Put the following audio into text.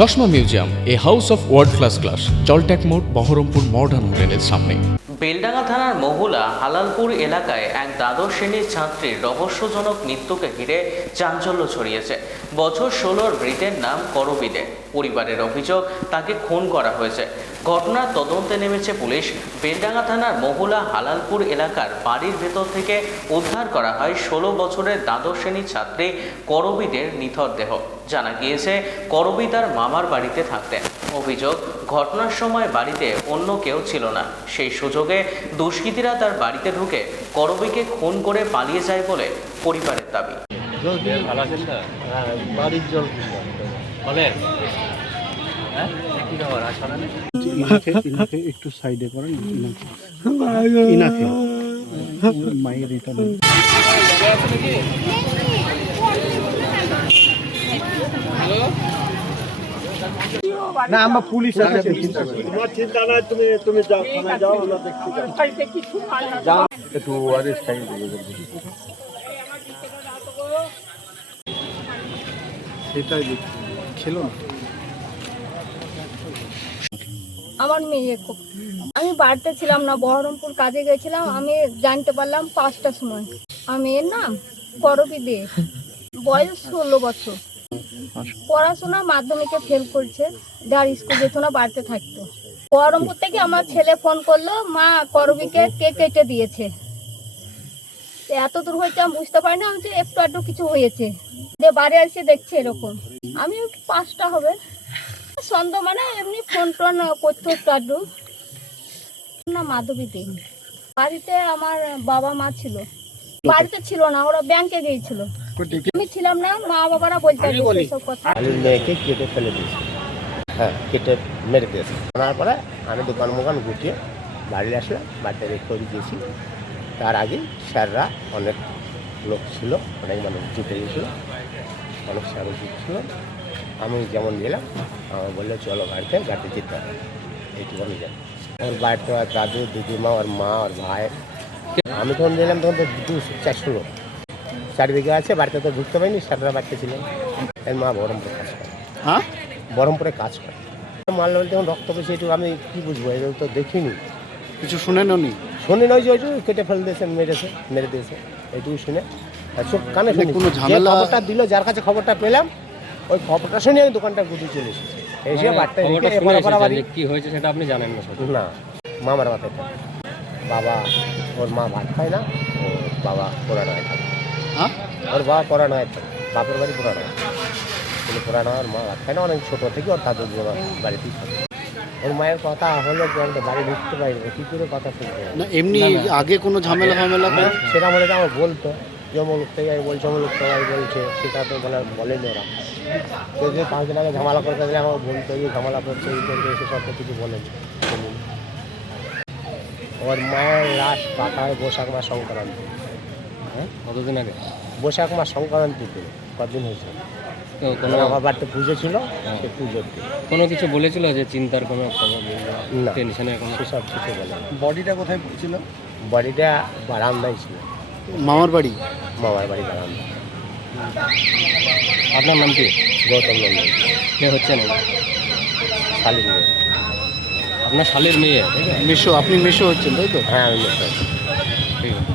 চশমা museum, a house of world class, জলট্যাক মোড়, বহরমপুর মডার্ন হোটেলের সামনে। বেলডাঙ্গা থানার মহুলা হালালপুর এলাকায় এক দ্বাদশ শ্রেণীর ছাত্রীর রহস্যজনক মৃত্যুকে ঘিরে চাঞ্চল্য ছড়িয়েছে। বছর 16-র মৃতের নাম করবী দে। পরিবারের অভিযোগ তাকে খুন করা হয়েছে। ঘটনার তদন্তে নেমেছে পুলিশ। বেলডাঙ্গা থানার মহুলা হালালপুর এলাকার বাড়ির ভেতর থেকে উদ্ধার করা হয় 16 বছরের দ্বাদশ শ্রেণীর ছাত্রী করবী দের নিথর দেহ। জানা গিয়েছে করবী তার মামার বাড়িতে থাকতেন। অভিযোগ, ঘটনার সময় বাড়িতে অন্য কেউ ছিল না। সেই সুযোগে দুষ্কৃতীরা তার বাড়িতে ঢুকে করবীকে খুন করে পালিয়ে যায় বলে পরিবারের দাবি। একটু সাইডে করেন, মায়ের এটা না, আমরা পুলিশ আছে, তোমার চিন্তা নাই, তুমি যাও, থানায় যাও, আমরা দেখছি যাও একটু আরেস্ট টাইম সেটাই খেলো না। আমার মেয়ে, আমি বাড়িতে ছিলাম না, বহরমপুর কাজে গেছিলাম। আমি জানতে পারলাম 5টার সময়। আমার মেয়ের নাম করবী দে, বয়স 16 বছর। পড়াশোনা মাধ্যমিকে ফেল করছে, যার স্কুল যেত না, বাড়িতে থাকতো। বহরমপুর থেকে আমার ছেলে ফোন করলো, মা করবীকে কে কেটে দিয়েছে। এত দূর হয়েছে আমি বুঝতে পারি না, আমি যে একটু আধটু কিছু হয়েছে, যে বাড়ি এসে দেখছে এরকম। আমি 5টা হবে সন্ধ্যা, মানে এমনি ফোন টোন করতো একটু আধটু। না, মাধবী দে। বাড়িতে আমার বাবা মা ছিল, বাড়িতে ছিল না, ওরা ব্যাংকে গিয়েছিল। আমি ছিলাম না, মা বাবারা বলতে সব কথা। আমি মেয়েকে কেটে ফেলে দিয়েছি, হ্যাঁ কেটে মেরে দিয়েছি। আনার পরে আমি দোকান মোকান গুটিয়ে বাড়ি আসলাম, বাড়িতে রেখে দিয়েছি। তার আগে স্যাররা অনেক লোক ছিল, অনেক মানুষ জুটে গিয়েছিল, অনেক স্যার ছিল। আমি যেমন গেলাম, আমার বললো চলো বাড়িতে যেতে হবে, এইটুকু আমি যাই। ওর বাড়িতে ওর দাদু, দিদিমা, ওর মা, ওর ভাই। আমি তখন গেলাম, তখন তো 200-400 লোক চারিদিকে আছে। বাড়িতে তো ঢুকতে পারিনি, স্যাররা বাড়িতে ছিলেন। এর মা বহরমপুরে কাজ করে। হ্যাঁ, বহরমপুরে কাজ করে। মারলো বলতে এখন রক্ত পেয়েছে, এটুকু আমি কী বুঝবো, এরকম তো দেখিনি, কিছু শুনেন নি? শুনে নয় যে ওইটুকু কেটে ফেলে দিয়েছে, মেরে দিয়েছে, এইটুকু শুনে চোখ কানে শুনে। কোনো ঝামেলা খবরটা দিল, যার কাছে খবরটা পেলাম, ওই খবরটা শুনে আমি দোকানটা গুটিয়ে চলে এসেছি। এসে বাড়িতে কি হয়েছে সেটা আপনি জানেন না? না, মামার মাথায় থাকে। বাবা, ওর মা ভাত খায় না, ওর বাবা পুরানায় থাকে। হ্যাঁ, ওর বাবা পুরানায় থাকে, বাপের বাড়ি পুরানায়। কিন্তু পুরানা ওর মা ভাত খায় না, অনেক ছোটো থেকে ওর দাদুর বাড়িতেই থাকে। ওর মায়ের কথা হলো যে আমি তো বাড়ি ঢুকতে পারি না, কী করে কথা শুনতে না এমনি আগে কোনো ঝামেলা সেটা মনে হয় আমার বলতো যে অমুক থেকে আমি বলছি, অমুক থেকে বলছে, সেটা তো বলেনি ওরা। তো যে 5 দিন আগে ঝামেলা করতে গেলে আমার বলতো যে ঝামেলা করছে, এই করছে, সেসব তো কিছু বলেনি। ওর মায়ের লাশ পাতা হয় বৈশাখ মাস সংক্রান্তি। হ্যাঁ, কতদিন আগে? বৈশাখ মাস সংক্রান্তিতে। কদিন হয়েছে, কোনো আমার বাড়িতে পুজো ছিল, সে পুজোর দিন। কোনো কিছু বলেছিল যে চিন্তার কোনো খবর, না, টেনশনে কোনো? সেসব কিছু বলে না। বডিটা কোথায় ছিল? বাড়িটা বারান্দায় ছিল, মামার বাড়ি। মামার বাড়ি বারান্দা। আপনার নাম কি? গৌতম নন্দী। কে হচ্ছেন? শালির মেয়ে। আপনার শালের মেয়ে? মেশো, আপনি মেশো হচ্ছেন তাই তো? হ্যাঁ, আমি মেয়ে। ঠিক আছে।